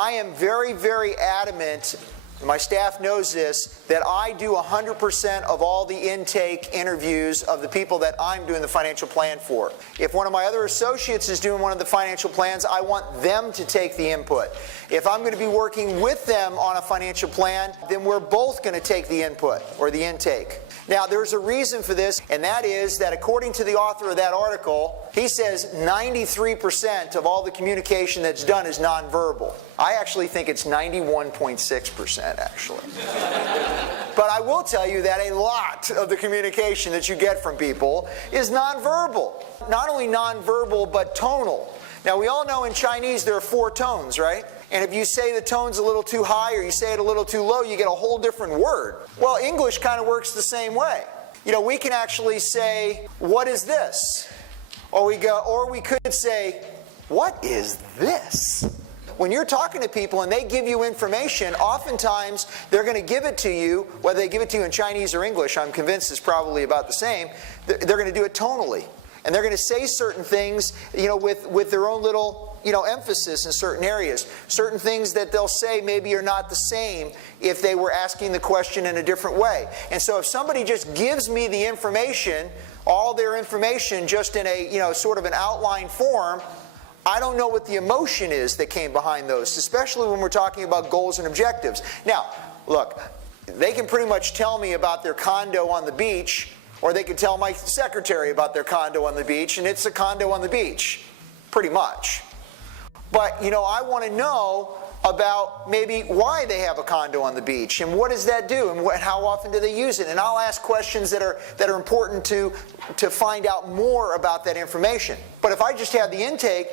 I am very, very adamant, my staff knows this, that I do 100% of all the intake interviews of the people that I'm doing the financial plan for. If one of my other associates is doing one of the financial plans, I want them to take the input. If I'm going to be working with them on a financial plan, then we're both going to take the input or the intake. Now, there's a reason for this, and that is that according to the author of that article, he says 93% of all the communication that's done is nonverbal. I actually think it's 91.6% actually. But I will tell you that a lot of the communication that you get from people is nonverbal. Not only nonverbal, but tonal. Now, we all know in Chinese there are 4 tones, right? And if you say the tone's a little too high or you say it a little too low, you get a whole different word. Well, English kind of works the same way. You know, we can actually say, "What is this?" Or we could say, "What is this?" When you're talking to people and they give you information, oftentimes they're going to give it to you, whether they give it to you in Chinese or English, I'm convinced it's probably about the same, they're going to do it tonally. And they're going to say certain things, you know, with their own little, you know, emphasis in certain areas. Certain things that they'll say maybe are not the same if they were asking the question in a different way. And so if somebody just gives me the information, all their information just in a, you know, sort of an outline form, I don't know what the emotion is that came behind those, especially when we're talking about goals and objectives. Now, look, they can pretty much tell me about their condo on the beach, or they could tell my secretary about their condo on the beach, and it's a condo on the beach, pretty much. But, you know, I want to know about maybe why they have a condo on the beach, and what does that do, and how often do they use it. And I'll ask questions that are important to find out more about that information. But if I just have the intake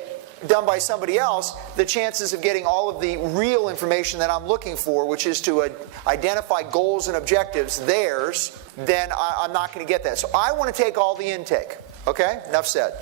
done by somebody else, the chances of getting all of the real information that I'm looking for, which is to identify goals and objectives, theirs, then I'm not going to get that. So I want to take all the intake. Okay? Enough said.